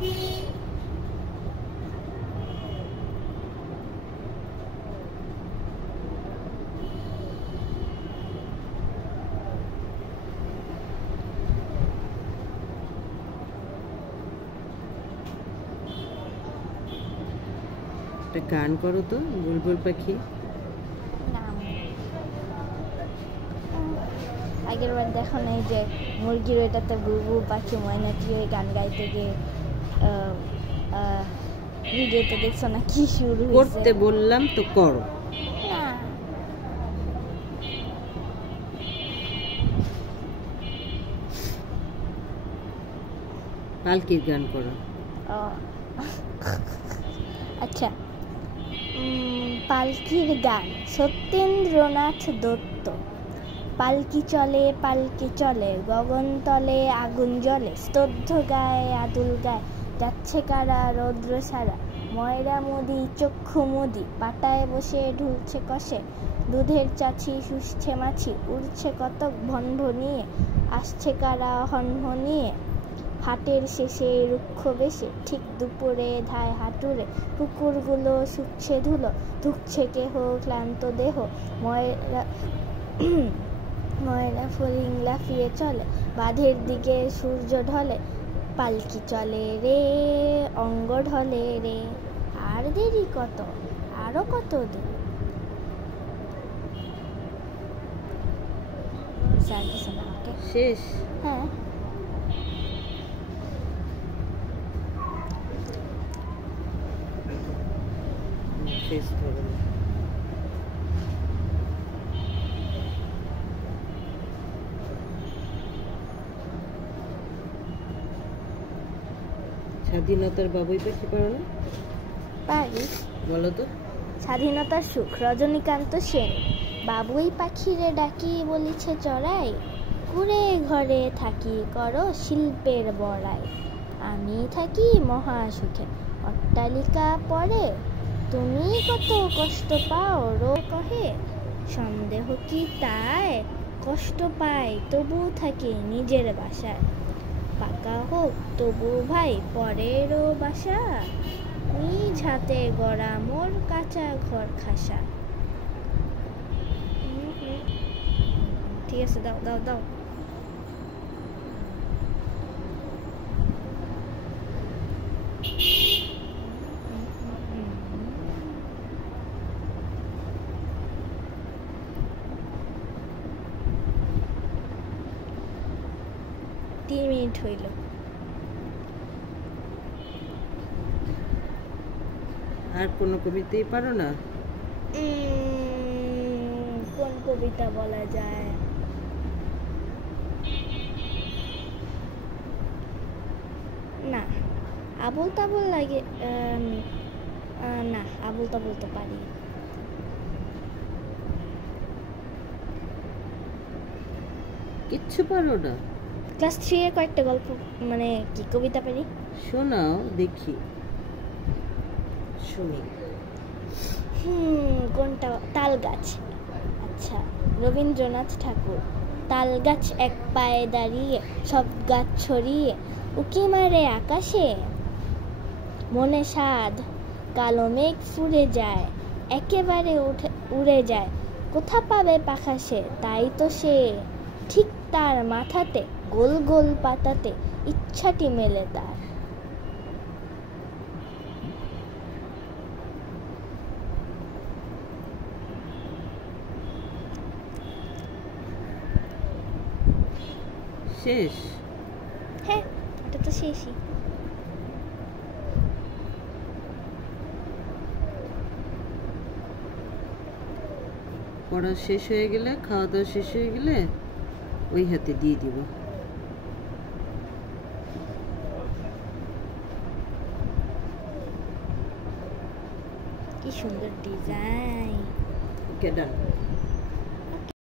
একটা গান করো তো, বুলবুল পাখি। আগের বার দেখো না এই যে মুরগির ওইটাতে বুলবুল পাখি ময়নাটি ওই গান গাইতে গিয়ে ভিডিওতে দেখছো না কি শুরু করতে বললাম তো করো। না পালকির গান করো। আচ্ছা, পালকির গান সত্যেন্দ্রনাথ দত্ত। পালকি চলে গগন তলে আগুন জ্বলে, স্তব্ধ গায়ে আদুল গায়ে যাচ্ছে কারা রৌদ্র সারা, ময়রা মুদি চক্ষু মুদি পাটায় বসে ঢুলছে কষে, দুধের চাছি শুষছে মাছি উড়ছে কতক ভনভনিয়ে, আসছে কারা হনহনিয়ে হাটের শেষে রুক্ষ বেশে, ঠিক দুপুরে ধায় হাঁটুরে কুকুরগুলো শুকছে ধুলো, ধুকছে কেহ ক্লান্ত দেহ, ময়রা ফড়িং লাফিয়ে চলে, বাঁধের দিকে সূর্য ঢলে, পালকি চলে রে অঙ্গ ঢলে রে। আর দেরি কত, আরো কত দূর। শেষ? হ্যাঁ। শেষ হবে না। স্বাধীনতার বাবুই পাখি পারো না? পারি। বলো তো। স্বাধীনতার সুখ রজনীকান্ত সেন। বাবুই পাখিরে ডাকি বলিছে চড়াই, কুড়ে ঘরে থাকি করো শিল্পের বড়াই, আমি থাকি মহা সুখে অট্টালিকা পরে, তুমি কত কষ্ট পাও রো কহে, সন্দেহ কি তাই কষ্ট পাই তবু থাকি নিজের বাসায়, পাকা হোক তবু ভাই পরেরও বাসা, নিজ হাতে গড়া মোর কাঁচা ঘর খাসা। ঠিক আছে, দাও দাও দাও। তিন মিনিট হইল। আর কোনো কবিতাই পারো না? কোন কবিতা বলা যায়? না, আবল তাবল লাগে। না, আবল তাবল তো পারি। কিচ্ছু পারো না? ক্লাস 3 এর কয়েকটা গল্প মানে কি কবিতা পারি। শোনাও দেখি, শুনি। কোনটা? তাল গাছ। আচ্ছা, রবীন্দ্রনাথ ঠাকুর। তাল গাছ এক পায়ে দাঁড়িয়ে সব গাছ ছড়িয়ে উকি মারে আকাশে, মনে সাধ কালো মেঘ ফুরে যায় একেবারে উড়ে যায়, কোথা পাবে পাখা সে, তাই তো সে ঠিক তার মাথাতে গোল গোল পাতাতে ইচ্ছাটি মেলে তার। শেষ? হ্যাঁ, এটা তো শেষই। পড়া শেষ হয়ে গেলে, খাওয়া দাওয়া শেষ হয়ে গেলে ওই হাতে দিয়ে দিব। কি সুন্দর ডিজাইন। ওকে, ডান।